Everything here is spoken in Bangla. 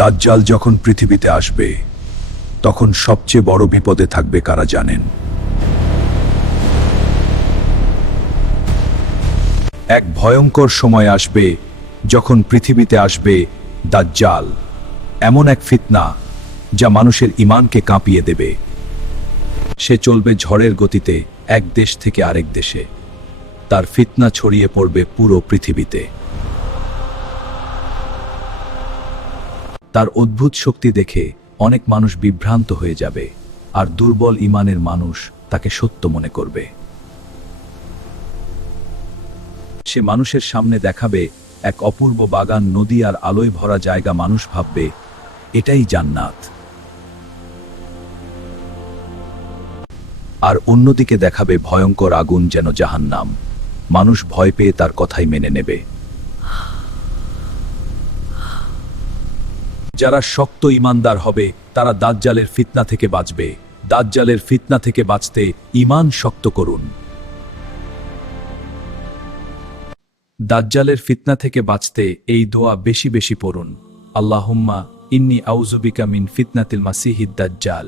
দাজ্জাল যখন পৃথিবীতে আসবে তখন সবচেয়ে বড় বিপদে থাকবে কারা জানেন? এক ভয়ঙ্কর সময় আসবে যখন পৃথিবীতে আসবে দাজ্জাল, এমন এক ফিতনা যা মানুষের ঈমানকে কাঁপিয়ে দেবে। সে চলবে ঝড়ের গতিতে এক দেশ থেকে আরেক দেশে, তার ফিতনা ছড়িয়ে পড়বে পুরো পৃথিবীতে। তার অদ্ভুত শক্তি দেখে অনেক মানুষ বিভ্রান্ত হয়ে যাবে, আর দুর্বল ঈমানের মানুষ তাকে সত্য মনে করবে। সে মানুষের সামনে দেখাবে এক অপূর্ব বাগান, নদী আর আলোয় ভরা জায়গা। মানুষ ভাববে এটাই জান্নাত। আর অন্যদিকে দেখাবে ভয়ঙ্কর আগুন, যেন জাহান্নাম। মানুষ ভয় পেয়ে তার কথাই মেনে নেবে। যারা শক্ত ঈমানদার হবে তারা দাজ্জালের ফিতনা থেকে বাঁচবে। দাজ্জালের ফিতনা থেকে বাঁচতে ঈমান শক্ত করুন। দাজ্জালের ফিতনা থেকে বাঁচতে এই দোয়া বেশি বেশি পড়ুন। আল্লাহুম্মা ইন্নী আউযু বিকা মিন ফিতনাতিল মাসিহিদ দাজ্জাল।